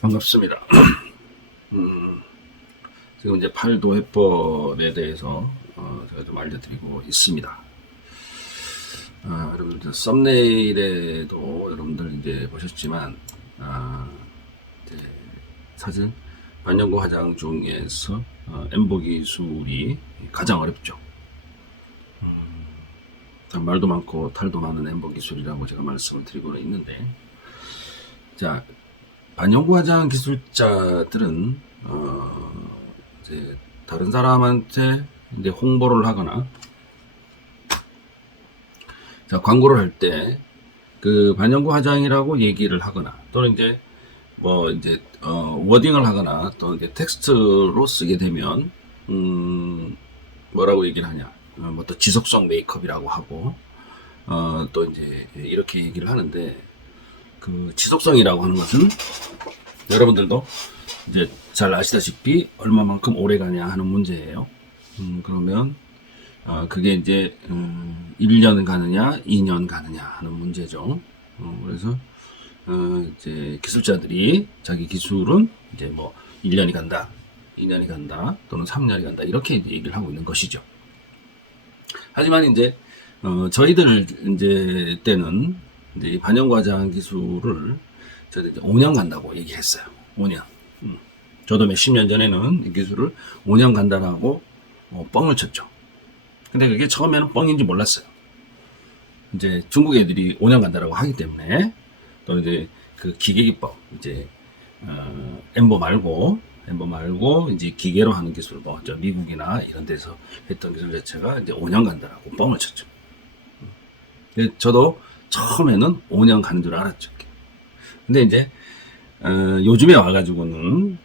반갑습니다. 지금 이제 팔도해법에 대해서 제가 좀 알려드리고 있습니다. 여러분들 썸네일에도 여러분들 이제 보셨지만 이제 사진 반영구 화장 중에서 엠보 기술이 가장 어렵죠. 말도 많고 탈도 많은 엠보 기술이라고 제가 말씀을 드리고는 있는데, 자, 반영구 화장 기술자들은 이제 다른 사람한테 이제 홍보를 하거나, 자, 광고를 할 때 그 반영구 화장이라고 얘기를 하거나, 또는 이제 뭐 이제 워딩을 하거나, 또 이제 텍스트로 쓰게 되면 뭐라고 얘기를 하냐, 뭐 또 지속성 메이크업이라고 하고, 또 이제 이렇게 얘기를 하는데, 그 지속성이라고 하는 것은 여러분들도 이제 잘 아시다시피 얼마만큼 오래 가냐 하는 문제예요. 그러면 그게 이제 1년 가느냐 2년 가느냐 하는 문제죠. 그래서 이제 기술자들이 자기 기술은 이제 뭐 1년이 간다, 2년이 간다, 또는 3년이 간다, 이렇게 얘기를 하고 있는 것이죠. 하지만 이제 저희들 이제 때는 이제 반영구 화장 기술을 저희들 이제 5년 간다고 얘기했어요. 5년. 저도 몇십 년 전에는 이 기술을 5년 간다라고 뻥을 쳤죠. 근데 그게 처음에는 뻥인지 몰랐어요. 이제 중국 애들이 5년 간다라고 하기 때문에, 또 이제 그 기계기법, 이제 엠보 말고 이제 기계로 하는 기술, 뭐 저 미국이나 이런 데서 했던 기술 자체가 이제 5년 간다라고 뻥을 쳤죠. 저도 처음에는 5년 가는 줄 알았죠. 근데 이제 요즘에 와가지고는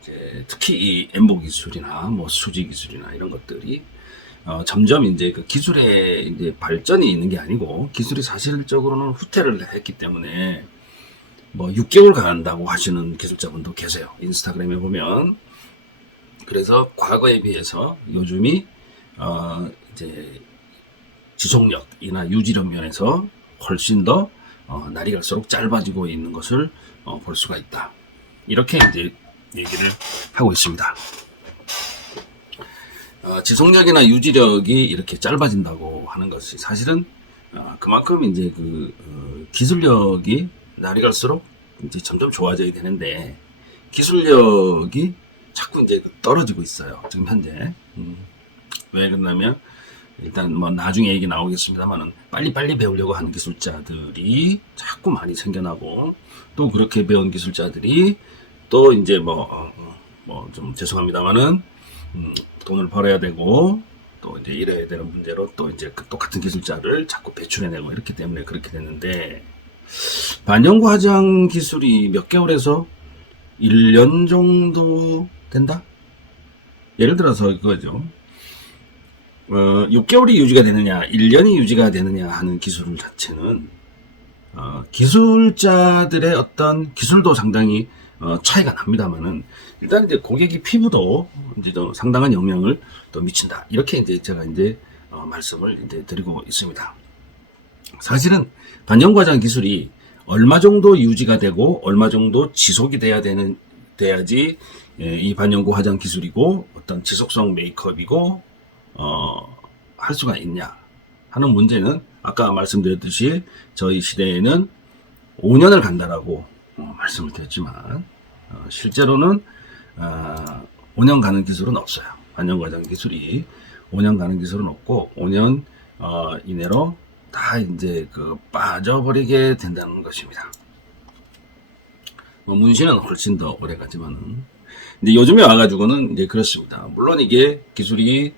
이제 특히 이 엠보 기술이나 뭐 수지 기술이나 이런 것들이 점점 이제 그 기술의 이제 발전이 있는 게 아니고, 기술이 사실적으로는 후퇴를 했기 때문에 뭐 6개월 간다고 하시는 기술자분도 계세요. 인스타그램에 보면. 그래서 과거에 비해서 요즘이 이제 지속력이나 유지력 면에서 훨씬 더 날이 갈수록 짧아지고 있는 것을 볼 수가 있다. 이렇게 이제 얘기를 하고 있습니다. 지속력이나 유지력이 이렇게 짧아진다고 하는 것이 사실은 그만큼 이제 그 기술력이 날이 갈수록 이제 점점 좋아져야 되는데, 기술력이 자꾸 이제 떨어지고 있어요. 지금 현재. 왜 그러냐면, 일단 뭐 나중에 얘기 나오겠습니다만은 빨리빨리 배우려고 하는 기술자들이 자꾸 많이 생겨나고, 또 그렇게 배운 기술자들이 또 이제 뭐 좀 죄송합니다만은 돈을 벌어야 되고, 또 이제 이래야 되는 문제로 또 이제 그 똑같은 기술자를 자꾸 배출해내고, 이렇기 때문에 그렇게 됐는데, 반영구 화장 기술이 몇 개월에서 1년 정도 된다? 예를 들어서 그거죠. 6개월이 유지가 되느냐, 1년이 유지가 되느냐 하는 기술 자체는 기술자들의 어떤 기술도 상당히 차이가 납니다만은, 일단 이제 고객이 피부도 이제 좀 상당한 영향을 또 미친다. 이렇게 이제 제가 이제 말씀을 이제 드리고 있습니다. 사실은 반영구 화장 기술이 얼마 정도 유지가 되고 얼마 정도 지속이 돼야지 이 반영구 화장 기술이고 어떤 지속성 메이크업이고 할 수가 있냐 하는 문제는, 아까 말씀드렸듯이 저희 시대에는 5년을 간다라고 말씀을 드렸지만, 실제로는 5년 가는 기술은 없어요. 반영구 화장 기술이 5년 가는 기술은 없고, 5년 이내로 다 이제 그 빠져버리게 된다는 것입니다. 뭐 문신은 훨씬 더 오래 가지만은, 근데 요즘에 와가지고는 이제 그렇습니다. 물론 이게 기술이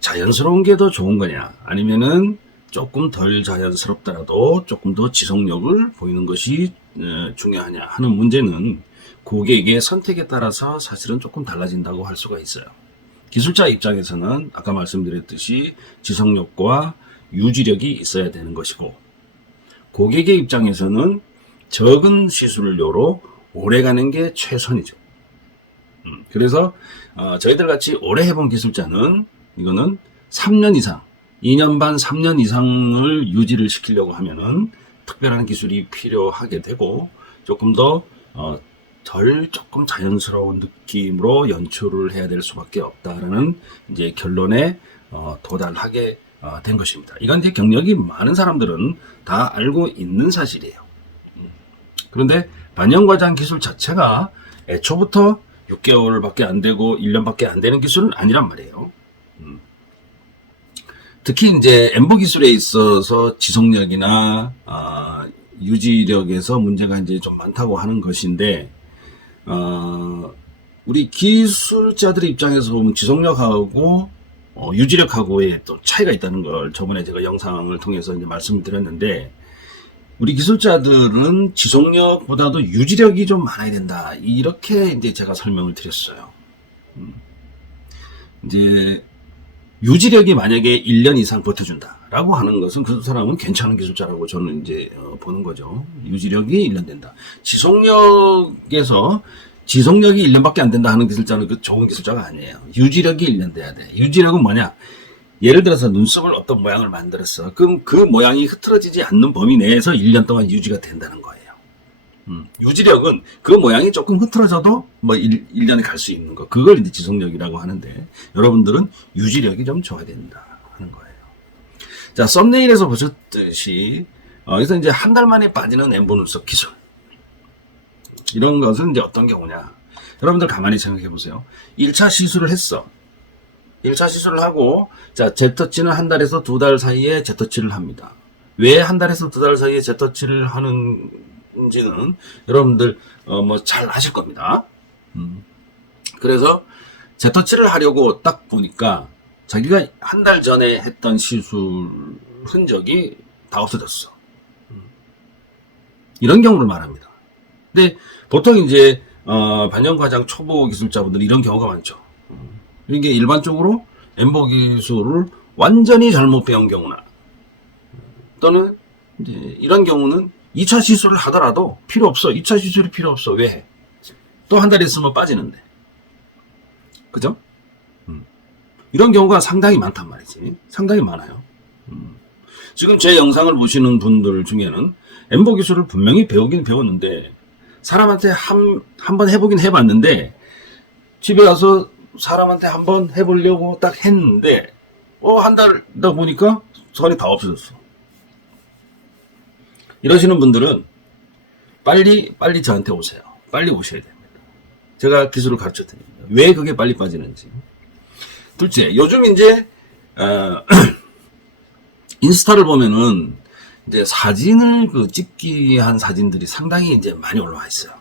자연스러운 게 더 좋은 거냐, 아니면은 조금 덜 자연스럽더라도 조금 더 지속력을 보이는 것이 중요하냐 하는 문제는 고객의 선택에 따라서 사실은 조금 달라진다고 할 수가 있어요. 기술자 입장에서는 아까 말씀드렸듯이 지속력과 유지력이 있어야 되는 것이고, 고객의 입장에서는 적은 시술료로 오래 가는 게 최선이죠. 그래서 저희들 같이 오래 해본 기술자는 이거는 3년 이상, 2년 반, 3년 이상을 유지를 시키려고 하면은 특별한 기술이 필요하게 되고, 조금 더 덜 조금 자연스러운 느낌으로 연출을 해야 될 수밖에 없다라는 이제 결론에 도달하게 된 것입니다. 이건 이제 경력이 많은 사람들은 다 알고 있는 사실이에요. 그런데 반영과장 기술 자체가 애초부터 6개월밖에 안 되고 1년밖에 안 되는 기술은 아니란 말이에요. 특히 이제 엠버 기술에 있어서 지속력이나 유지력에서 문제가 이제 좀 많다고 하는 것인데, 우리 기술자들의 입장에서 보면 지속력하고 유지력하고의 또 차이가 있다는 걸 저번에 제가 영상을 통해서 이제 말씀을 드렸는데, 우리 기술자들은 지속력보다도 유지력이 좀 많아야 된다. 이렇게 이제 제가 설명을 드렸어요. 이제 유지력이 만약에 1년 이상 버텨준다라고 하는 것은 그 사람은 괜찮은 기술자라고 저는 이제 보는 거죠. 유지력이 1년 된다. 지속력에서 지속력이 1년밖에 안 된다 하는 기술자는 그 좋은 기술자가 아니에요. 유지력이 1년 돼야 돼. 유지력은 뭐냐? 예를 들어서 눈썹을 어떤 모양을 만들었어. 그럼 그 모양이 흐트러지지 않는 범위 내에서 1년 동안 유지가 된다는 거예요. 유지력은 그 모양이 조금 흐트러져도 뭐 1년에 갈 수 있는 거. 그걸 이제 지속력이라고 하는데, 여러분들은 유지력이 좀 좋아야 된다 하는 거예요. 자, 썸네일에서 보셨듯이, 여기서 이제 한 달 만에 빠지는 엠보 눈썹 기술. 이런 것은 이제 어떤 경우냐. 여러분들 가만히 생각해 보세요. 1차 시술을 했어. 1차 시술을 하고, 자, 재터치는 한 달에서 2달 사이에 재터치를 합니다. 왜 한 달에서 2달 사이에 재터치를 하는지는 여러분들, 뭐 잘 아실 겁니다. 그래서 재터치를 하려고 딱 보니까 자기가 한 달 전에 했던 시술 흔적이 다 없어졌어. 이런 경우를 말합니다. 근데 보통 이제, 반영과장 초보 기술자분들 이런 경우가 많죠. 이게 일반적으로 엠버 기술을 완전히 잘못 배운 경우나, 또는 이제 이런 경우는 2차 시술을 하더라도 필요 없어. 2차 시술이 필요 없어. 왜 해? 또 한 달 있으면 빠지는데. 그죠? 이런 경우가 상당히 많단 말이지. 상당히 많아요. 지금 제 영상을 보시는 분들 중에는 엠버 기술을 분명히 배우긴 배웠는데, 사람한테 한 번 해보긴 해봤는데, 집에 가서 사람한테 한번 해보려고 딱 했는데, 한 달 다 보니까 선이 다 없어졌어. 이러시는 분들은 빨리 저한테 오세요. 빨리 오셔야 됩니다. 제가 기술을 가르쳐 드립니다. 왜 그게 빨리 빠지는지. 둘째, 요즘 이제, 인스타를 보면은, 이제 사진을 찍기 한 사진들이 상당히 이제 많이 올라와 있어요.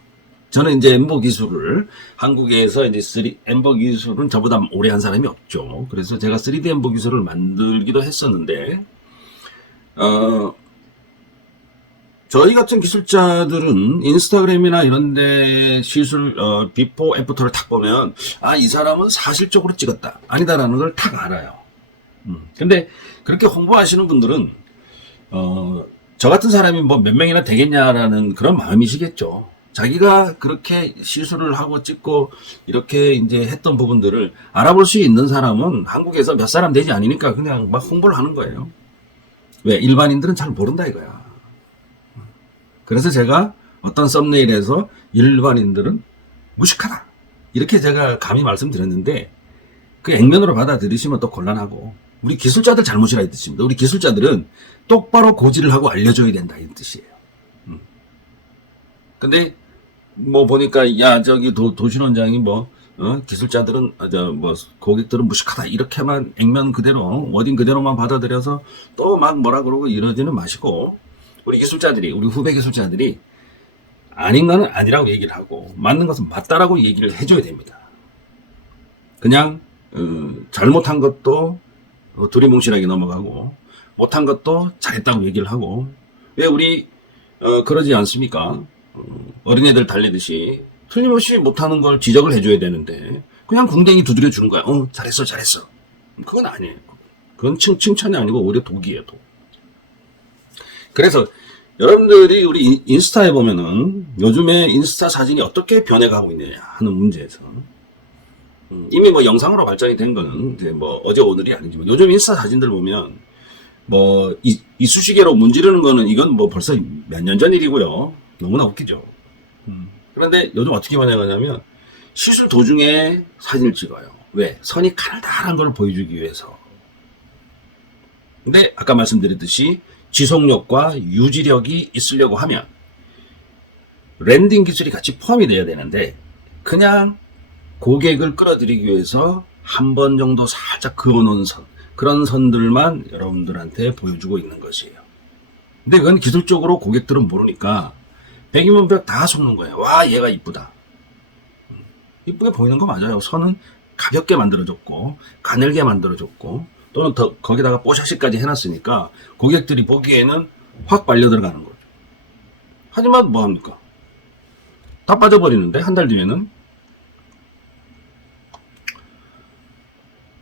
저는 이제 엠버 기술을, 한국에서 이제 엠버 기술은 저보다 오래 한 사람이 없죠. 그래서 제가 3D 엠버 기술을 만들기도 했었는데, 저희 같은 기술자들은 인스타그램이나 이런데 시술 비포 애프터를 탁 보면, 이 사람은 사실적으로 찍었다, 아니다라는 걸 탁 알아요. 근데 그렇게 홍보하시는 분들은 저 같은 사람이 뭐 몇 명이나 되겠냐라는 그런 마음이시겠죠. 자기가 그렇게 시술을 하고 찍고 이렇게 이제 했던 부분들을 알아볼 수 있는 사람은 한국에서 몇 사람 되지 않으니까 그냥 막 홍보를 하는 거예요. 왜? 일반인들은 잘 모른다 이거야. 그래서 제가 어떤 썸네일에서 일반인들은 무식하다, 이렇게 제가 감히 말씀드렸는데, 그 액면으로 받아들이시면 또 곤란하고, 우리 기술자들 잘못이라 이 뜻입니다. 우리 기술자들은 똑바로 고지를 하고 알려줘야 된다 이 뜻이에요. 근데 뭐 보니까 저기 도신원장이 기술자들은 고객들은 무식하다, 이렇게만 액면 그대로 워딩 그대로만 받아들여서 또 막 뭐라 그러고 이러지는 마시고, 우리 기술자들이, 우리 후배 기술자들이 아닌 거는 아니라고 얘기를 하고 맞는 것은 맞다라고 얘기를 해줘야 됩니다. 그냥 잘못한 것도 두리뭉실하게 넘어가고 못한 것도 잘했다고 얘기를 하고, 왜 우리 그러지 않습니까? 어린애들 달래듯이 틀림없이 못하는 걸 지적을 해줘야 되는데 그냥 궁뎅이 두드려 주는 거야. 잘했어. 그건 아니에요. 그건 칭찬이 아니고 오히려 독이에요, 독. 그래서 여러분들이 우리 인스타에 보면은 요즘에 인스타 사진이 어떻게 변해가고 있느냐 하는 문제에서, 이미 뭐 영상으로 발전이 된 거는 이제 뭐 어제 오늘이 아니지만, 요즘 인스타 사진들 보면 뭐 이쑤시개로 문지르는 거는 이건 뭐 벌써 몇 년 전 일이고요. 너무나 웃기죠. 그런데 요즘 어떻게 반영하냐면 시술 도중에 사진을 찍어요. 왜? 선이 가느다란 걸 보여주기 위해서. 근데 아까 말씀드렸듯이 지속력과 유지력이 있으려고 하면 랜딩 기술이 같이 포함이 돼야 되는데 그냥 고객을 끌어들이기 위해서 한 번 정도 살짝 그어놓은 선, 그런 선들만 여러분들한테 보여주고 있는 것이에요. 근데 그건 기술적으로 고객들은 모르니까 100이면 100 다 속는 거예요. 와, 얘가 이쁘다. 이쁘게 보이는 거 맞아요. 선은 가볍게 만들어줬고 가늘게 만들어줬고 또는 더 거기다가 뽀샤시까지 해놨으니까 고객들이 보기에는 확 빨려 들어가는 거죠. 하지만 뭐합니까? 다 빠져버리는데 한 달 뒤에는.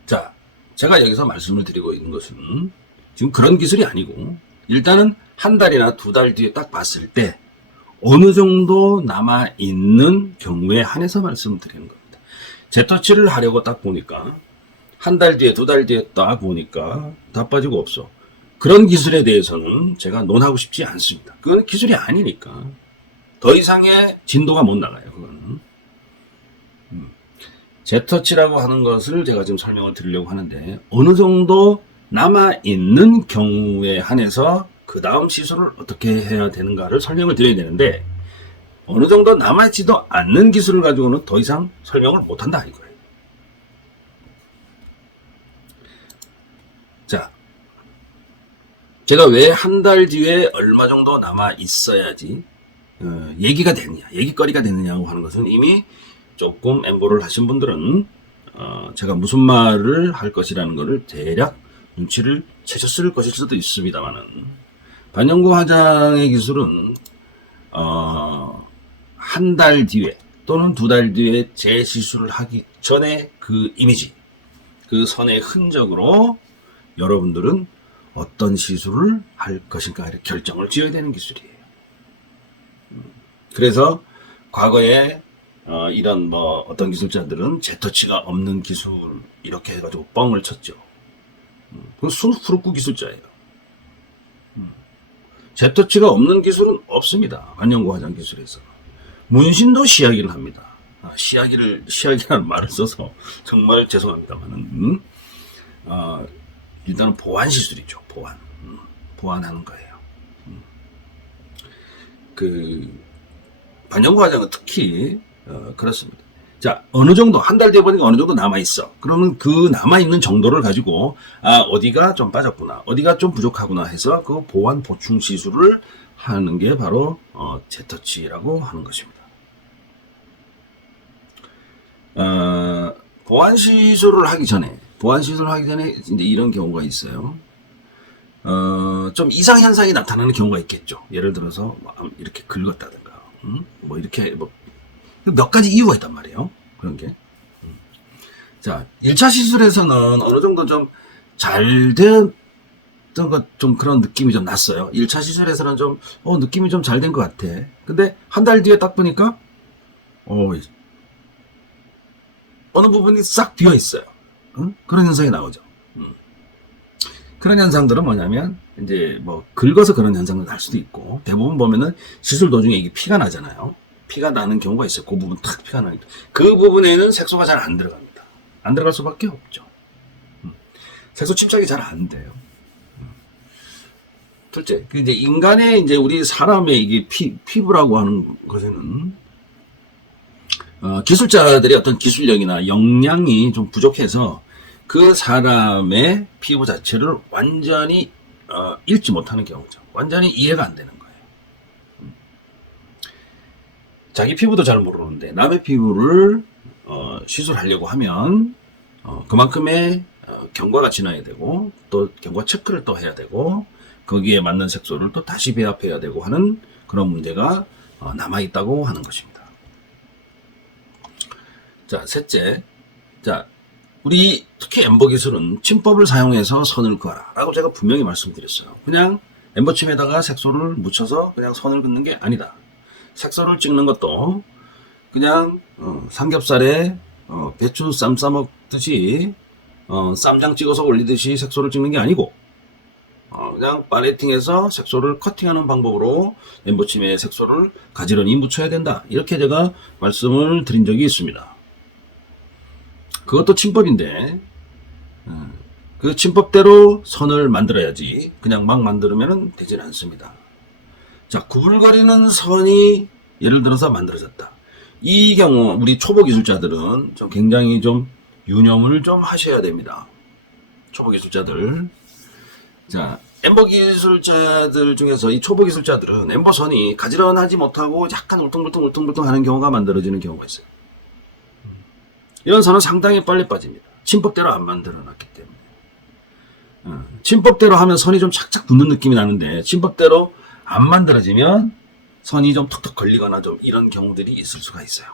자, 제가 여기서 말씀을 드리고 있는 것은 지금 그런 기술이 아니고 일단은 한 달이나 두 달 뒤에 딱 봤을 때 어느 정도 남아있는 경우에 한해서 말씀을 드리는 겁니다. 재터치를 하려고 딱 보니까 한 달 뒤에 두 달 뒤에 딱 보니까 다 빠지고 없어. 그런 기술에 대해서는 제가 논하고 싶지 않습니다. 그건 기술이 아니니까 더 이상의 진도가 못 나가요. 그거는 재터치라고 하는 것을 제가 지금 설명을 드리려고 하는데 어느 정도 남아있는 경우에 한해서 그 다음 시술을 어떻게 해야 되는가를 설명을 드려야 되는데 어느 정도 남아있지도 않는 기술을 가지고는 더 이상 설명을 못한다 이거예요. 자, 제가 왜 한 달 뒤에 얼마 정도 남아있어야지 얘기가 되느냐, 얘기거리가 되느냐고 하는 것은 이미 조금 엠보를 하신 분들은 제가 무슨 말을 할 것이라는 것을 대략 눈치를 채셨을 것일 수도 있습니다만은 반영구 화장의 기술은 한 달 뒤에 또는 두 달 뒤에 재시술을 하기 전에 그 이미지, 그 선의 흔적으로 여러분들은 어떤 시술을 할 것인가 결정을 지어야 되는 기술이에요. 그래서 과거에 이런 뭐 어떤 기술자들은 재터치가 없는 기술 이렇게 해가지고 뻥을 쳤죠. 그건 순후루꾸 기술자예요. 재터치가 없는 기술은 없습니다. 반영구 화장 기술에서. 문신도 시야기를 합니다. 시야기라는 말을 써서 정말 죄송합니다만은 일단은 보완 시술이죠. 보완하는 거예요. 그 반영구 화장은 특히 그렇습니다. 자, 어느 정도 한 달 뒤에 보니까 어느 정도 남아있어. 그러면 그 남아있는 정도를 가지고 어디가 좀 빠졌구나, 어디가 좀 부족하구나 해서 그 보완 보충 시술을 하는 게 바로 재터치라고 하는 것입니다. 보완 시술을 하기 전에 이제 이런 경우가 있어요. 좀 이상 현상이 나타나는 경우가 있겠죠. 예를 들어서 이렇게 긁었다든가, 뭐 이렇게 몇 가지 이유가 있단 말이에요. 그런 게. 자, 1차 시술에서는 어느 정도 좀 잘 됐던 것, 좀 그런 느낌이 좀 났어요. 1차 시술에서는 좀, 느낌이 좀 잘 된 것 같아. 근데 한 달 뒤에 딱 보니까, 어느 부분이 싹 비어 있어요. 그런 현상이 나오죠. 그런 현상들은 뭐냐면, 이제 뭐, 긁어서 그런 현상이 날 수도 있고, 대부분 보면은 시술 도중에 이게 피가 나잖아요. 피가 나는 경우가 있어요. 그 부분 탁 피가 나니까. 그 부분에는 색소가 잘 안 들어갑니다. 안 들어갈 수밖에 없죠. 색소 침착이 잘 안 돼요. 둘째, 이제 인간의 이제 우리 사람의 이게 피부라고 하는 것에는 기술자들의 어떤 기술력이나 역량이 좀 부족해서 그 사람의 피부 자체를 완전히 읽지 못하는 경우죠. 완전히 이해가 안 되는 거예요. 자기 피부도 잘 모르는데 남의 피부를 시술하려고 하면 그만큼의 경과가 지나야 되고 또 경과 체크를 또 해야 되고 거기에 맞는 색소를 또 다시 배합해야 되고 하는 그런 문제가 남아있다고 하는 것입니다. 자, 셋째. 자, 우리 특히 엠버 기술은 침법을 사용해서 선을 그어라 라고 제가 분명히 말씀드렸어요. 그냥 엠버침에다가 색소를 묻혀서 그냥 선을 긋는 게 아니다. 색소를 찍는 것도 그냥 삼겹살에 배추 쌈 싸먹듯이 쌈장 찍어서 올리듯이 색소를 찍는 게 아니고 그냥 팔레팅해서 색소를 커팅하는 방법으로 엠보침의 색소를 가지런히 묻혀야 된다. 이렇게 제가 말씀을 드린 적이 있습니다. 그것도 침법인데 그 침법대로 선을 만들어야지 그냥 막 만들면 되지는 않습니다. 자, 구불거리는 선이 예를 들어서 만들어졌다. 이 경우 우리 초보 기술자들은 좀 굉장히 좀 유념을 좀 하셔야 됩니다. 초보 기술자들. 자, 엠버 기술자들 중에서 이 초보 기술자들은 엠버선이 가지런하지 못하고 약간 울퉁불퉁 하는 경우가 만들어지는 경우가 있어요. 이런 선은 상당히 빨리 빠집니다. 침법대로 안 만들어 놨기 때문에. 침법대로 하면 선이 좀 착착 붙는 느낌이 나는데 침법대로 안 만들어지면 선이 좀 톡톡 걸리거나 좀 이런 경우들이 있을 수가 있어요.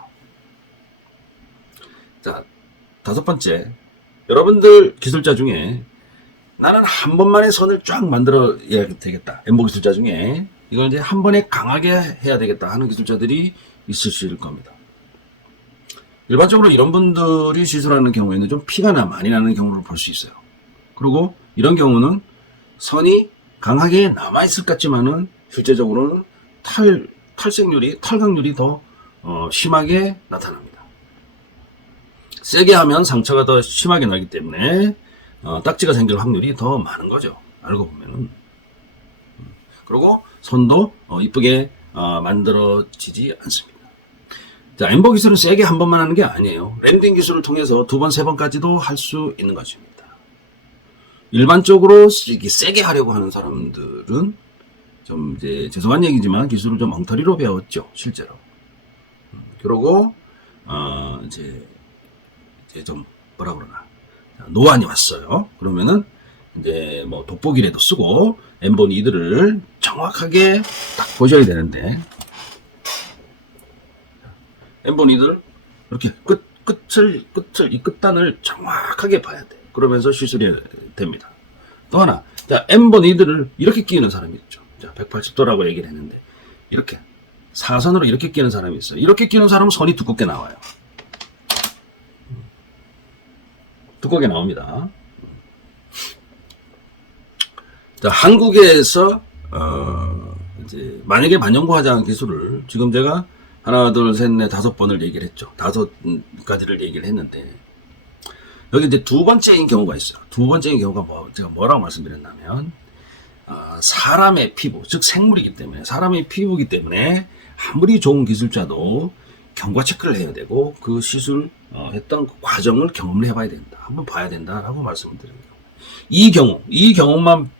자, 5번째. 여러분들 기술자 중에 나는 한 번만에 선을 쫙 만들어야 되겠다. 엠버 기술자 중에 이걸 이제 한 번에 강하게 해야 되겠다 하는 기술자들이 있을 겁니다. 일반적으로 이런 분들이 시술하는 경우에는 좀 피가 많이 나는 경우를 볼 수 있어요. 그리고 이런 경우는 선이 강하게 남아있을 것 같지만은 실제적으로는 탈색률이, 탈각률이 더 심하게 나타납니다. 세게 하면 상처가 더 심하게 나기 때문에 딱지가 생길 확률이 더 많은 거죠. 알고 보면은. 그리고 선도 이쁘게 만들어지지 않습니다. 자, 엠버 기술은 세게 한 번만 하는 게 아니에요. 랜딩 기술을 통해서 2번, 3번까지도 할 수 있는 것입니다. 일반적으로 세게 하려고 하는 사람들은 좀 이제 죄송한 얘기지만 기술을 좀 엉터리로 배웠죠, 실제로. 그러고 이제 좀 뭐라 그러나 노안이 왔어요. 그러면은 이제 뭐 돋보기라도 쓰고 엠버 니들을 정확하게 딱 보셔야 되는데 엠버 니들 이렇게 끝을 이 끝단을 정확하게 봐야 돼. 그러면서 시술이 됩니다. 또 하나, 자, 엠버 니들을 이렇게 끼우는 사람이 있죠. 자, 180도라고 얘기를 했는데 이렇게 사선으로 이렇게 끼는 사람이 있어요. 이렇게 끼는 사람은 선이 두껍게 나와요. 두껍게 나옵니다. 자, 한국에서 이제 만약에 반영구 화장 기술을 지금 제가 하나, 둘, 셋, 넷, 5번을 얘기를 했죠. 5가지를 얘기를 했는데 여기 이제 2번째인 경우가 있어요. 2번째인 경우가 제가 뭐라고 말씀드렸냐면 사람의 피부, 즉 생물이기 때문에 사람의 피부이기 때문에 아무리 좋은 기술자도 경과 체크를 해야 되고 그 시술 했던 그 과정을 경험을 해봐야 된다. 한번 봐야 된다라고 말씀을 드려요. 이 경우만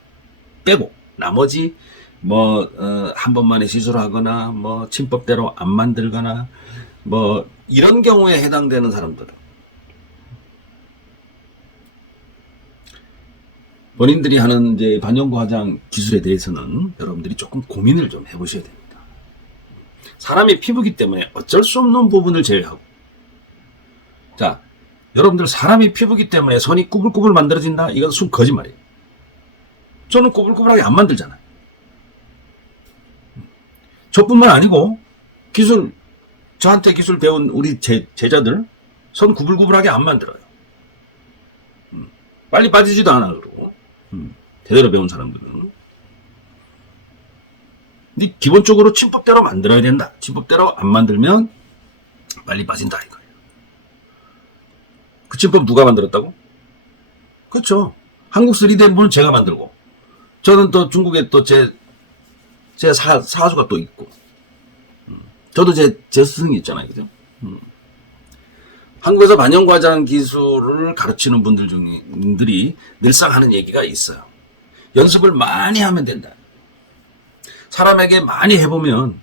빼고 나머지 한 번만에 시술하거나 침법대로 안 만들거나 이런 경우에 해당되는 사람들은 본인들이 하는 이제 반영구 화장 기술에 대해서는 여러분들이 조금 고민을 좀 해보셔야 됩니다. 사람의 피부이기 때문에 어쩔 수 없는 부분을 제외하고. 자, 여러분들 사람의 피부이기 때문에 선이 꾸불꾸불 만들어진다? 이건 순 거짓말이에요. 저는 꾸불꾸불하게 안 만들잖아요. 저뿐만 아니고 저한테 기술 배운 우리 제자들 선 구불구불하게 안 만들어요. 빨리 빠지지도 않아 그러고 제대로 배운 사람들은. 근데 기본적으로 침법대로 만들어야 된다. 침법대로 안 만들면 빨리 빠진다 이거예요. 그 침법 누가 만들었다고? 그렇죠. 한국 3D 엠보는 제가 만들고 저는 또 중국에 또 제 사수가 또 있고 저도 제 스승이 있잖아요. 그죠? 한국에서 반영과장 기술을 가르치는 분들이 늘상 하는 얘기가 있어요. 연습을 많이 하면 된다. 사람에게 많이 해보면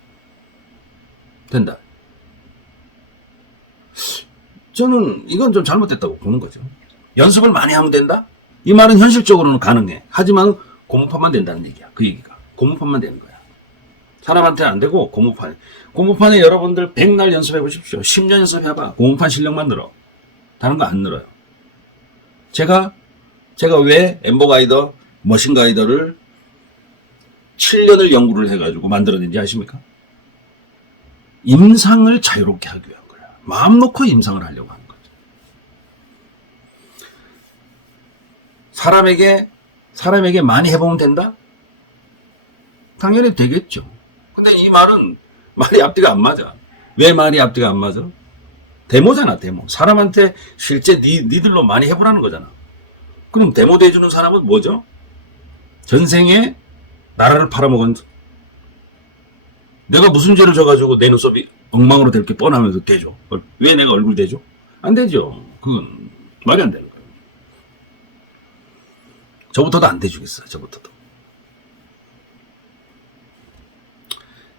된다. 저는 이건 좀 잘못됐다고 보는 거죠. 연습을 많이 하면 된다? 이 말은 현실적으로는 가능해. 하지만 고무판만 된다는 얘기야. 그 얘기가. 고무판만 되는 거야. 사람한테는 안 되고 고무판에 여러분들 100날 연습해 보십시오. 10년 연습해봐. 고무판 실력만 늘어. 다른 거 안 늘어요. 제가 왜 엠버 가이더, 머신 가이더를 7년을 연구를 해가지고 만들어낸지 아십니까? 임상을 자유롭게 하기 위한 거야. 마음 놓고 임상을 하려고 하는 거죠. 사람에게 많이 해보면 된다? 당연히 되겠죠. 근데 이 말은 말이 앞뒤가 안 맞아. 왜 말이 앞뒤가 안 맞아? 데모잖아, 데모. 사람한테 실제 니들로 많이 해보라는 거잖아. 그럼 데모 대주는 사람은 뭐죠? 전생에 나라를 팔아먹은, 내가 무슨 죄를 져가지고 내 눈썹이 엉망으로 될 게 뻔하면서 대줘. 왜 내가 얼굴 대줘? 안 되죠. 그건 말이 안 되는 거예요. 저부터도 안 대주겠어요. 저부터도.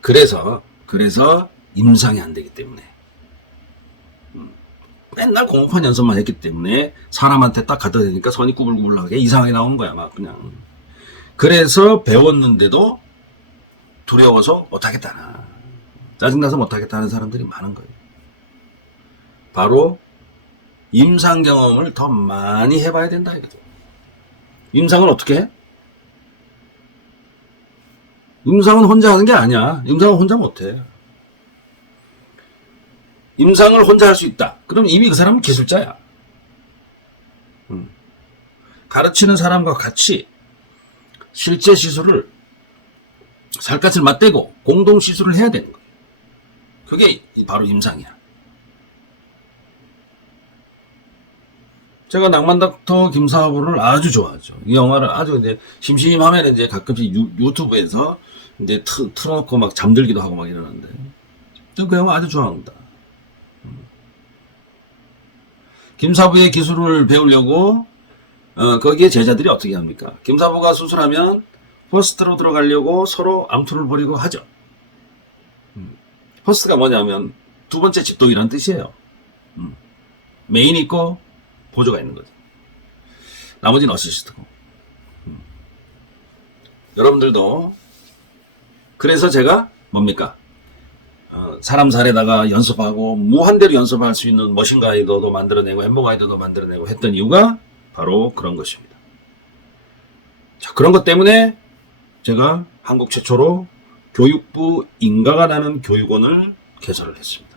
그래서 임상이 안 되기 때문에, 맨날 공판 연습만 했기 때문에 사람한테 딱 갖다 대니까 선이 구불구불 나게 이상하게 나오는 거야, 막 그냥. 그래서 배웠는데도 두려워서 못하겠다나, 짜증나서 못하겠다는 사람들이 많은 거예요. 바로 임상 경험을 더 많이 해봐야 된다 이거죠. 임상은 어떻게 해? 임상은 혼자 하는 게 아니야. 임상은 혼자 못해. 임상을 혼자 할 수 있다. 그럼 이미 그 사람은 기술자야. 가르치는 사람과 같이 실제 시술을 살갗을 맞대고 공동 시술을 해야 되는 거예요. 그게 바로 임상이야. 제가 낭만닥터 김사부를 아주 좋아하죠. 이 영화를 아주 이제 심심하면 이제 가끔씩 유튜브에서 이제 틀어놓고 막 잠들기도 하고 막 이러는데, 저 그 영화 아주 좋아합니다. 김사부의 기술을 배우려고 거기에 제자들이 어떻게 합니까? 김사부가 수술하면 퍼스트로 들어가려고 서로 암투를 벌이고 하죠. 퍼스트가 뭐냐면 두 번째 집도이라는 뜻이에요. 메인이 있고 보조가 있는 거죠. 나머지는 어시스트고. 여러분들도, 그래서 제가 뭡니까? 사람 살에다가 연습하고 무한대로 연습할 수 있는 머신 가이드도 만들어내고 햄버 가이드도 만들어내고 했던 이유가 바로 그런 것입니다. 자, 그런 것 때문에 제가 한국 최초로 교육부 인가가 나는 교육원을 개설을 했습니다.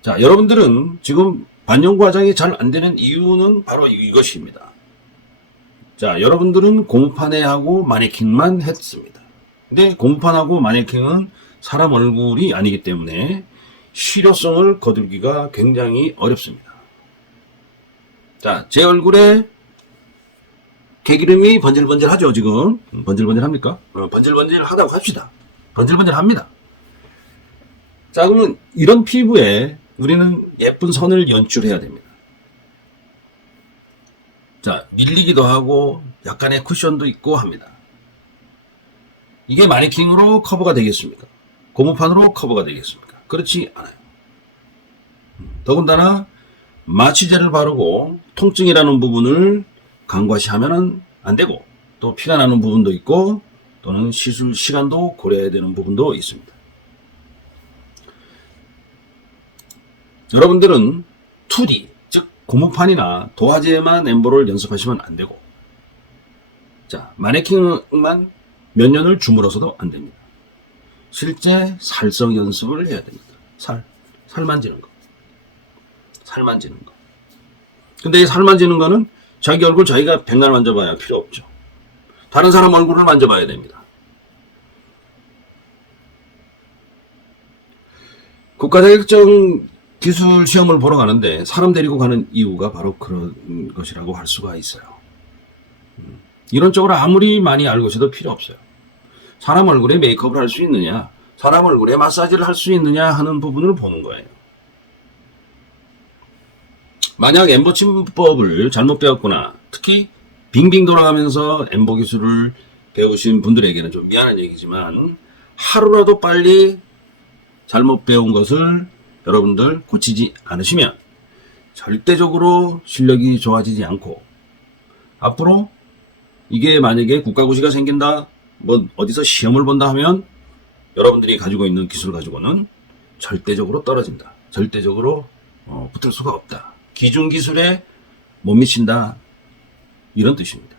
자, 여러분들은 지금 반영과정이 잘 안 되는 이유는 바로 이것입니다. 자, 여러분들은 고무판에하고 마네킹만 했습니다. 근데 고무판하고 마네킹은 사람 얼굴이 아니기 때문에 실효성을 거두기가 굉장히 어렵습니다. 자, 제 얼굴에 개기름이 번질번질 하죠, 지금. 번질번질 합니까? 번질번질 하다고 합시다. 번질번질 합니다. 자, 그러면 이런 피부에 우리는 예쁜 선을 연출해야 됩니다. 자, 밀리기도 하고 약간의 쿠션도 있고 합니다. 이게 마네킹으로 커버가 되겠습니까? 고무판으로 커버가 되겠습니까? 그렇지 않아요. 더군다나 마취제를 바르고 통증이라는 부분을 간과시하면 안 되고, 또 피가 나는 부분도 있고, 또는 시술 시간도 고려해야 되는 부분도 있습니다. 여러분들은 2D, 즉 고무판이나 도화지에만 엠보를 연습하시면 안 되고, 자, 마네킹만 몇 년을 주물어서도 안 됩니다. 실제 살성 연습을 해야 됩니다. 살 만지는 거. 살 만지는 거. 근데 이 살 만지는 거는 자기 얼굴 자기가 백날 만져봐야 필요 없죠. 다른 사람 얼굴을 만져봐야 됩니다. 국가자격증 기술 시험을 보러 가는데 사람 데리고 가는 이유가 바로 그런 것이라고 할 수가 있어요. 이런 쪽으로 아무리 많이 알고 있어도 필요 없어요. 사람 얼굴에 메이크업을 할 수 있느냐, 사람 얼굴에 마사지를 할 수 있느냐 하는 부분을 보는 거예요. 만약 엠보 침법을 잘못 배웠거나, 특히 빙빙 돌아가면서 엠보 기술을 배우신 분들에게는 좀 미안한 얘기지만, 하루라도 빨리 잘못 배운 것을 여러분들 고치지 않으시면 절대적으로 실력이 좋아지지 않고, 앞으로 이게 만약에 국가고시가 생긴다, 뭐 어디서 시험을 본다 하면 여러분들이 가지고 있는 기술 가지고는 절대적으로 떨어진다. 절대적으로 붙을 수가 없다. 기준 기술에 못 미친다. 이런 뜻입니다.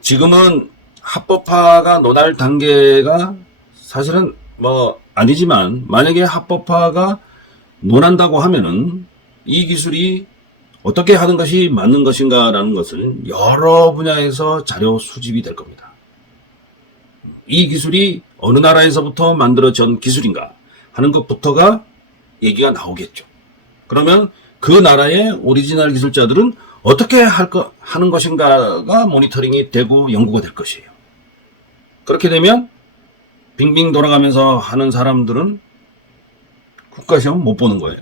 지금은 합법화가 논할 단계가 사실은 뭐 아니지만, 만약에 합법화가 논한다고 하면은 이 기술이 어떻게 하는 것이 맞는 것인가라는 것을 여러 분야에서 자료 수집이 될 겁니다. 이 기술이 어느 나라에서부터 만들어진 기술인가 하는 것부터가 얘기가 나오겠죠. 그러면 그 나라의 오리지널 기술자들은 어떻게 하는 것인가가 모니터링이 되고 연구가 될 것이에요. 그렇게 되면 빙빙 돌아가면서 하는 사람들은 국가시험 못 보는 거예요.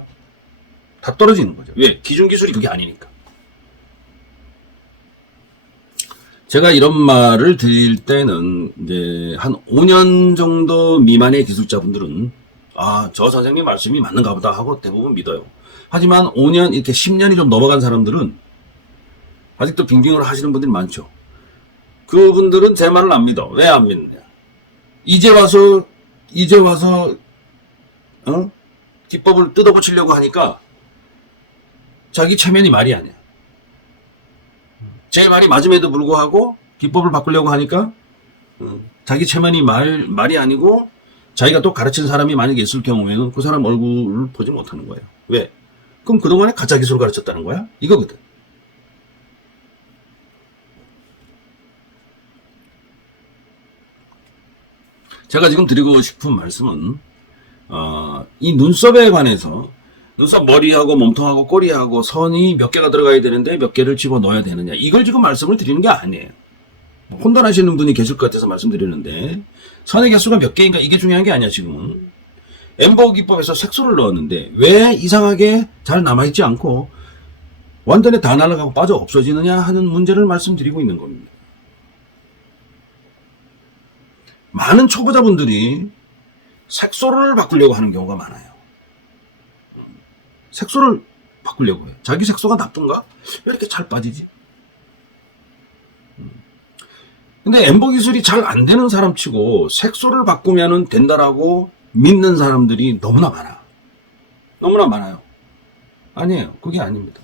다 떨어지는 거죠. 왜? 기준 기술이 그게 아니니까. 제가 이런 말을 드릴 때는 이제 한 5년 정도 미만의 기술자분들은 저 선생님 말씀이 맞는가 보다 하고 대부분 믿어요. 하지만 5년 이렇게 10년이 좀 넘어간 사람들은 아직도 빙빙을 하시는 분들이 많죠. 그분들은 제 말을 안 믿어. 왜 안 믿느냐? 이제 와서 기법을 뜯어고치려고 하니까 자기 체면이 말이 아니야. 제 말이 맞음에도 불구하고 기법을 바꾸려고 하니까 자기 체면이 말이 아니고 자기가 또 가르친 사람이 만약에 있을 경우에는 그 사람 얼굴을 보지 못하는 거예요. 왜? 그럼 그동안에 가짜 기술을 가르쳤다는 거야? 이거거든. 제가 지금 드리고 싶은 말씀은 이 눈썹에 관해서 눈썹 머리하고 몸통하고 꼬리하고 선이 몇 개가 들어가야 되는데 몇 개를 집어넣어야 되느냐 이걸 지금 말씀을 드리는 게 아니에요. 혼돈하시는 분이 계실 것 같아서 말씀드리는데 선의 개수가 몇 개인가 이게 중요한 게 아니야. 지금은 엠버 기법에서 색소를 넣었는데 왜 이상하게 잘 남아있지 않고 완전히 다 날아가고 빠져 없어지느냐 하는 문제를 말씀드리고 있는 겁니다. 많은 초보자분들이 색소를 바꾸려고 하는 경우가 많아요. 색소를 바꾸려고 해요. 자기 색소가 나쁜가? 왜 이렇게 잘 빠지지? 근데 엠버 기술이 잘 안 되는 사람 치고 색소를 바꾸면 된다라고 믿는 사람들이 너무나 많아. 너무나 많아요. 아니에요. 그게 아닙니다.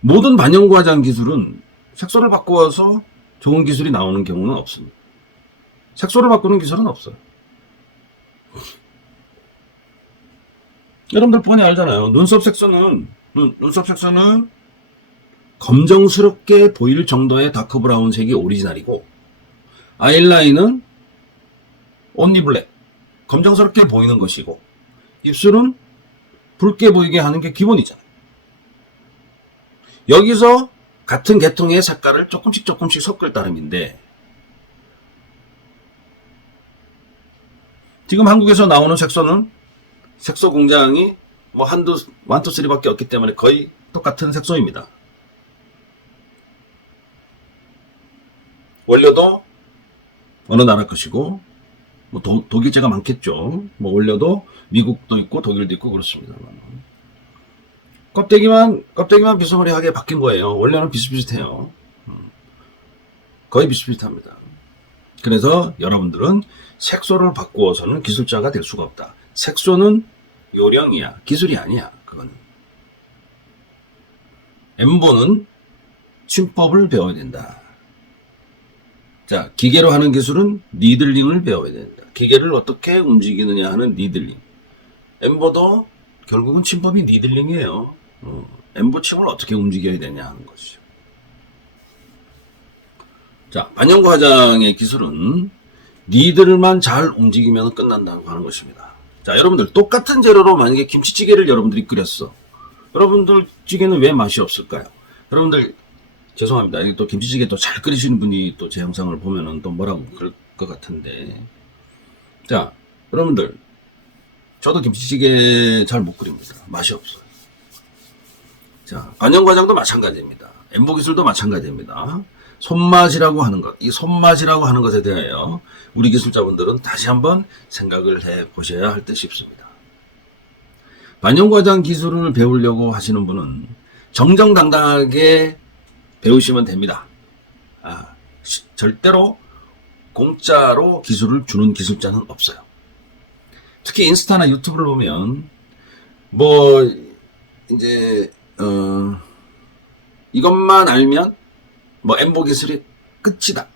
모든 반영과장 기술은 색소를 바꾸어서 좋은 기술이 나오는 경우는 없습니다. 색소를 바꾸는 기술은 없어요. 여러분들 뻔히 알잖아요. 눈썹 색소는 검정스럽게 보일 정도의 다크 브라운 색이 오리지널이고 아이라인은 온리 블랙 검정스럽게 보이는 것이고 입술은 붉게 보이게 하는 게 기본이잖아요. 여기서 같은 계통의 색깔을 조금씩 섞을 따름인데 지금 한국에서 나오는 색소는 색소 공장이 뭐 1, 2, 3밖에 없기 때문에 거의 똑같은 색소입니다. 원료도 어느 나라 것이고 뭐 독일제가 많겠죠. 뭐 원료도 미국도 있고 독일도 있고 그렇습니다. 껍데기만 비스무리하게 바뀐 거예요. 원료는 비슷비슷해요. 거의 비슷비슷합니다. 그래서 여러분들은 색소를 바꾸어서는 기술자가 될 수가 없다. 색소는 요령이야. 기술이 아니야. 그거는. 엠보는 침법을 배워야 된다. 자, 기계로 하는 기술은 니들링을 배워야 된다. 기계를 어떻게 움직이느냐 하는 니들링. 엠보도 결국은 침법이 니들링이에요. 엠보 침을 어떻게 움직여야 되냐 하는 것이죠. 자, 반영구 화장의 기술은 니들만 잘 움직이면 끝난다고 하는 것입니다. 자, 여러분들 똑같은 재료로 만약에 김치찌개를 여러분들이 끓였어. 여러분들 찌개는 왜 맛이 없을까요? 여러분들 죄송합니다. 또 김치찌개 또 잘 끓이시는 분이 또 제 영상을 보면은 또 뭐라고 그럴 것 같은데. 자, 여러분들 저도 김치찌개 잘 못 끓입니다. 맛이 없어요. 자, 반영과장도 마찬가지입니다. 엠보 기술도 마찬가지입니다. 손맛이라고 하는 것, 이 손맛이라고 하는 것에 대하여 우리 기술자분들은 다시 한번 생각을 해 보셔야 할 듯 싶습니다. 반영과장 기술을 배우려고 하시는 분은 정정당당하게 배우시면 됩니다. 절대로 공짜로 기술을 주는 기술자는 없어요. 특히 인스타나 유튜브를 보면 이제 이것만 알면 엠보 기술이 끝이다.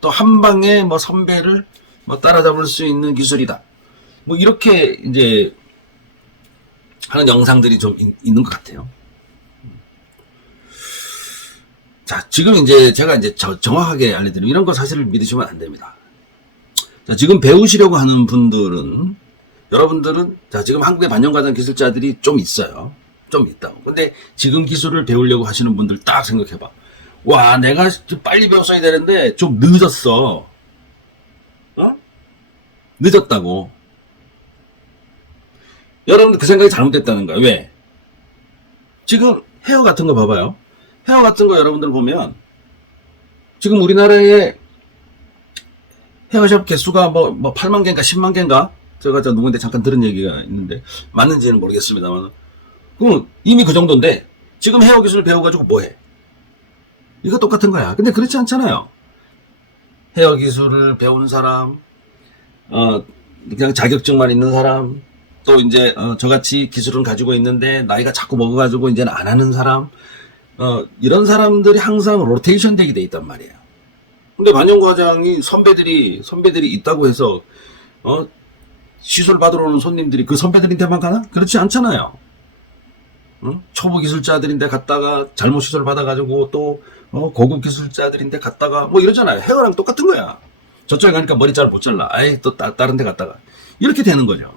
또 한 방에 선배를 따라잡을 수 있는 기술이다. 뭐 이렇게 이제 하는 영상들이 좀 있는 것 같아요. 자, 지금 이제 제가 이제 정확하게 알려드리면 이런 거 사실을 믿으시면 안 됩니다. 자, 지금 배우시려고 하는 분들은, 여러분들은, 자, 지금 한국의 반영과정 기술자들이 좀 있어요. 좀 있다고. 근데 지금 기술을 배우려고 하시는 분들 딱 생각해봐. 와, 내가 좀 빨리 배웠어야 되는데 좀 늦었어. 어? 늦었다고. 여러분들 그 생각이 잘못됐다는 거야. 왜? 지금 헤어 같은 거 봐봐요. 헤어 같은 거 여러분들 보면 지금 우리나라에 헤어샵 개수가 뭐 8만 개인가 10만 개인가? 제가 누군데 잠깐 들은 얘기가 있는데 맞는지는 모르겠습니다만 그럼 이미 그 정도인데 지금 헤어 기술 배워가지고 뭐해? 이거 똑같은 거야. 근데 그렇지 않잖아요. 헤어 기술을 배우는 사람, 그냥 자격증만 있는 사람, 또 이제 저같이 기술은 가지고 있는데 나이가 자꾸 먹어가지고 이제는 안 하는 사람, 이런 사람들이 항상 로테이션 되게 돼 있단 말이에요. 근데 반영과장이 선배들이 있다고 해서 시술 받으러 오는 손님들이 그 선배들한테만 가나? 그렇지 않잖아요. 초보 기술자들인데 갔다가 잘못 시술 받아가지고 또 고급 기술자들인데 갔다가 뭐 이러잖아요. 헤어랑 똑같은 거야. 저쪽에 가니까 머리 잘 못 잘라. 아예 또 다른 데 갔다가 이렇게 되는 거죠.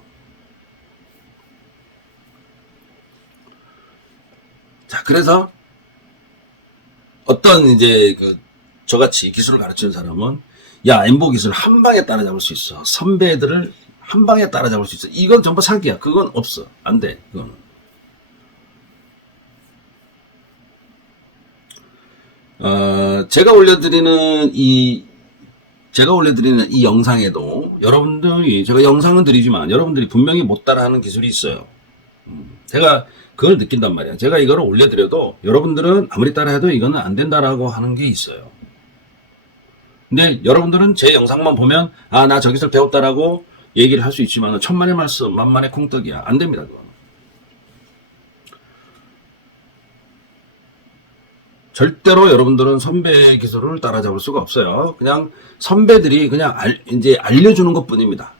자, 그래서 어떤 이제 저같이 기술을 가르치는 사람은 야, 엠보 기술 한 방에 따라잡을 수 있어. 선배들을 한 방에 따라잡을 수 있어. 이건 전부 사기야. 그건 없어. 안 돼. 그거는. 제가 올려드리는 이 영상에도 여러분들이, 제가 영상은 드리지만 여러분들이 분명히 못 따라하는 기술이 있어요. 제가 그걸 느낀단 말이야. 제가 이거를 올려드려도 여러분들은 아무리 따라해도 이거는 안 된다라고 하는 게 있어요. 근데 여러분들은 제 영상만 보면 아, 나 저 기술 배웠다라고 얘기를 할 수 있지만 천만의 말씀 만만의 콩떡이야. 안 됩니다. 그건. 절대로 여러분들은 선배의 기술을 따라잡을 수가 없어요. 그냥 선배들이 그냥 이제 알려주는 것 뿐입니다.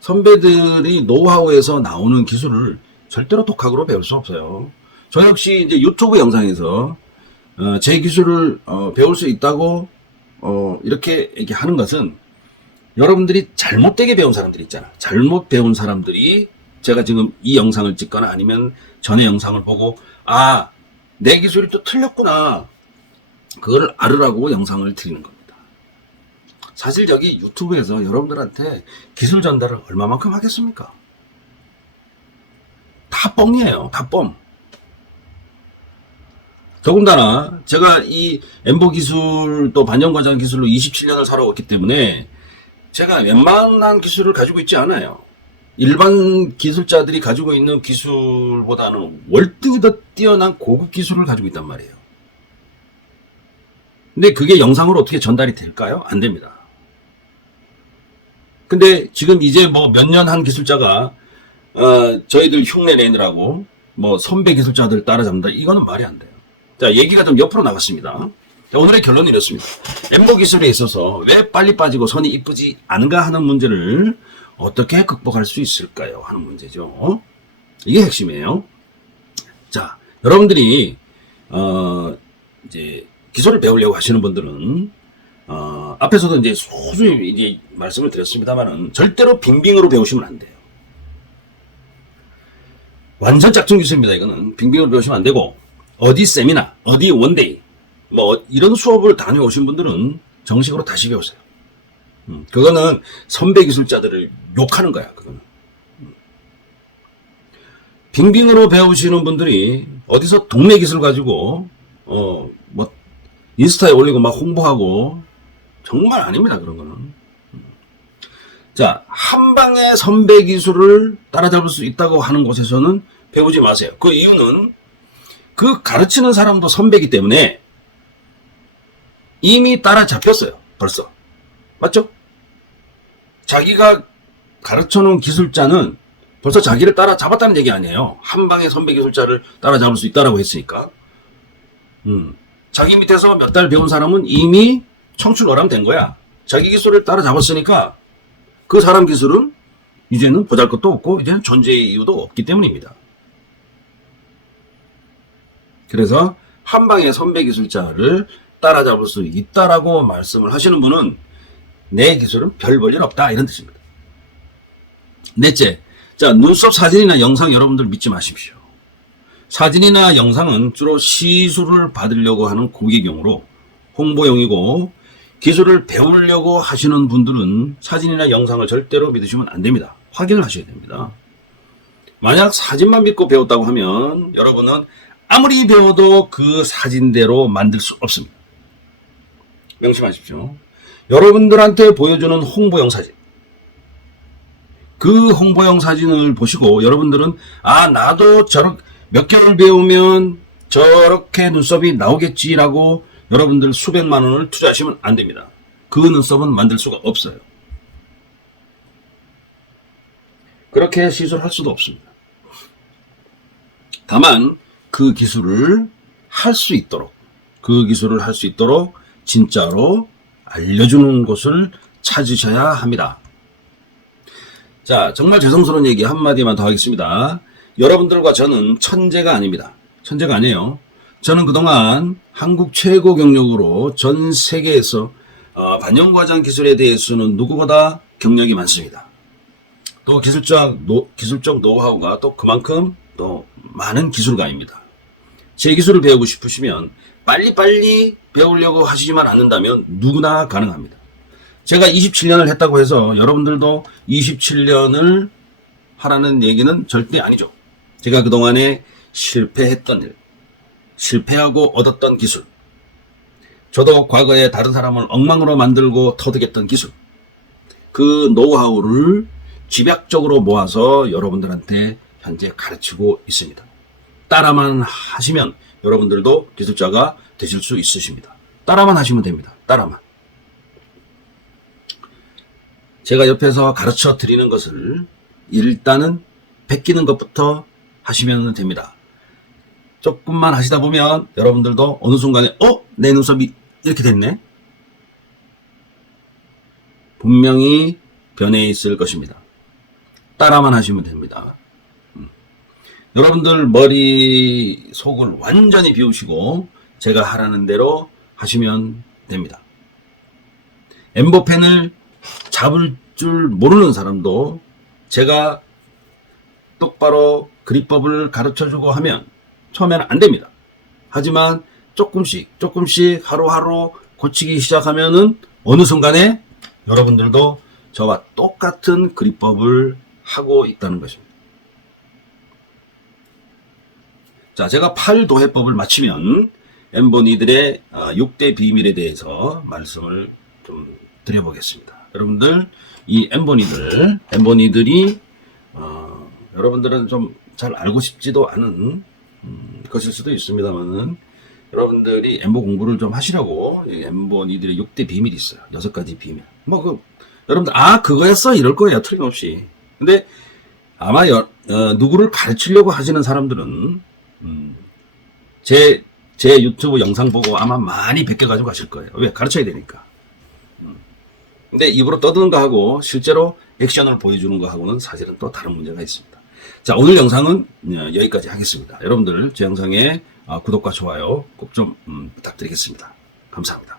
선배들이 노하우에서 나오는 기술을 절대로 독학으로 배울 수 없어요. 저 역시 이제 유튜브 영상에서 제 기술을 배울 수 있다고 이렇게 얘기하는 것은 여러분들이 잘못되게 배운 사람들이 있잖아. 잘못 배운 사람들이 제가 지금 이 영상을 찍거나 아니면 전에 영상을 보고 아, 내 기술이 또 틀렸구나. 그걸 알으라고 영상을 드리는 겁니다. 사실 여기 유튜브에서 여러분들한테 기술 전달을 얼마만큼 하겠습니까? 다 뻥이에요. 다 뻥. 더군다나 제가 이 엠보 기술 또 반영과정 기술로 27년을 살아왔기 때문에 제가 웬만한 기술을 가지고 있지 않아요. 일반 기술자들이 가지고 있는 기술보다는 월등히 더 뛰어난 고급 기술을 가지고 있단 말이에요. 근데 그게 영상으로 어떻게 전달이 될까요? 안 됩니다. 근데 지금 이제 뭐 몇 년 한 기술자가 저희들 흉내 내느라고 뭐 선배 기술자들 따라잡는다. 이거는 말이 안 돼요. 자, 얘기가 좀 옆으로 나갔습니다. 자, 오늘의 결론은 이렇습니다. 엠보 기술에 있어서 왜 빨리 빠지고 선이 이쁘지 않은가 하는 문제를 어떻게 극복할 수 있을까요? 하는 문제죠. 이게 핵심이에요. 자, 여러분들이 이제 기술을 배우려고 하시는 분들은 앞에서도 이제 소수히 이제 말씀을 드렸습니다만은 절대로 빙빙으로 배우시면 안 돼요. 완전 짝퉁 기술입니다. 이거는 빙빙으로 배우시면 안 되고 어디 세미나, 어디 원데이 뭐 이런 수업을 다녀오신 분들은 정식으로 다시 배우세요. 그거는 선배 기술자들을 욕하는 거야. 그거는. 빙빙으로 배우시는 분들이 어디서 동네 기술 가지고 뭐 인스타에 올리고 막 홍보하고 정말 아닙니다. 그런 거는. 자, 한 방에 선배 기술을 따라잡을 수 있다고 하는 곳에서는 배우지 마세요. 그 이유는 그 가르치는 사람도 선배이기 때문에 이미 따라잡혔어요. 벌써. 맞죠? 자기가 가르쳐놓은 기술자는 벌써 자기를 따라잡았다는 얘기 아니에요. 한 방에 선배 기술자를 따라잡을 수 있다라고 했으니까. 자기 밑에서 몇 달 배운 사람은 이미 청출어람 된 거야. 자기 기술을 따라잡았으니까 그 사람 기술은 이제는 보잘것도 없고 이제는 존재의 이유도 없기 때문입니다. 그래서 한방의 선배 기술자를 따라잡을 수 있다라고 말씀을 하시는 분은 내 기술은 별 볼 일 없다 이런 뜻입니다. 넷째, 자, 눈썹 사진이나 영상 여러분들 믿지 마십시오. 사진이나 영상은 주로 시술을 받으려고 하는 고객용으로 홍보용이고, 기술을 배우려고 하시는 분들은 사진이나 영상을 절대로 믿으시면 안 됩니다. 확인을 하셔야 됩니다. 만약 사진만 믿고 배웠다고 하면 여러분은 아무리 배워도 그 사진대로 만들 수 없습니다. 명심하십시오. 여러분들한테 보여주는 홍보용 사진, 그 홍보용 사진을 보시고 여러분들은 나도 몇 개월 배우면 저렇게 눈썹이 나오겠지라고 여러분들 수백만 원을 투자하시면 안 됩니다. 그 눈썹은 만들 수가 없어요. 그렇게 시술할 수도 없습니다. 다만 그 기술을 할 수 있도록, 진짜로 알려주는 곳을 찾으셔야 합니다. 자, 정말 죄송스러운 얘기 한마디만 더 하겠습니다. 여러분들과 저는 천재가 아닙니다. 천재가 아니에요. 저는 그동안 한국 최고 경력으로 전 세계에서 반영과장 기술에 대해서는 누구보다 경력이 많습니다. 또 기술적 노하우가 또 그만큼 또 많은 기술가입니다. 제 기술을 배우고 싶으시면 빨리빨리 배우려고 하시지만 않는다면 누구나 가능합니다. 제가 27년을 했다고 해서 여러분들도 27년을 하라는 얘기는 절대 아니죠. 제가 그동안에 실패했던 일, 실패하고 얻었던 기술, 저도 과거에 다른 사람을 엉망으로 만들고 터득했던 기술, 그 노하우를 집약적으로 모아서 여러분들한테 현재 가르치고 있습니다. 따라만 하시면 여러분들도 기술자가 되실 수 있으십니다. 따라만 하시면 됩니다. 따라만. 제가 옆에서 가르쳐 드리는 것을 일단은 베끼는 것부터 하시면 됩니다. 조금만 하시다 보면 여러분들도 어느 순간에 내 눈썹이 이렇게 됐네? 분명히 변해 있을 것입니다. 따라만 하시면 됩니다. 여러분들 머릿속을 완전히 비우시고 제가 하라는 대로 하시면 됩니다. 엠보펜을 잡을 줄 모르는 사람도 제가 똑바로 그립법을 가르쳐주고 하면 처음에는 안 됩니다. 하지만 조금씩 하루하루 고치기 시작하면은 어느 순간에 여러분들도 저와 똑같은 그립법을 하고 있다는 것입니다. 자, 제가 8도해법을 마치면 엠보니들의 6대 비밀에 대해서 말씀을 좀 드려보겠습니다. 여러분들, 이 엠보니들이 여러분들은 좀 잘 알고 싶지도 않은 것일 수도 있습니다만은, 여러분들이 엠보 공부를 좀 하시라고 엠보니들의 6대 비밀이 있어요. 6가지 비밀. 여러분들 그거였어 이럴 거예요. 틀림없이. 근데 아마 누구를 가르치려고 하시는 사람들은 제 유튜브 영상 보고 아마 많이 베껴가지고 가실 거예요. 왜? 가르쳐야 되니까. 근데 입으로 떠드는 거 하고 실제로 액션을 보여주는 거 하고는 사실은 또 다른 문제가 있습니다. 자, 오늘 영상은 여기까지 하겠습니다. 여러분들 제 영상에 구독과 좋아요 꼭 좀 부탁드리겠습니다. 감사합니다.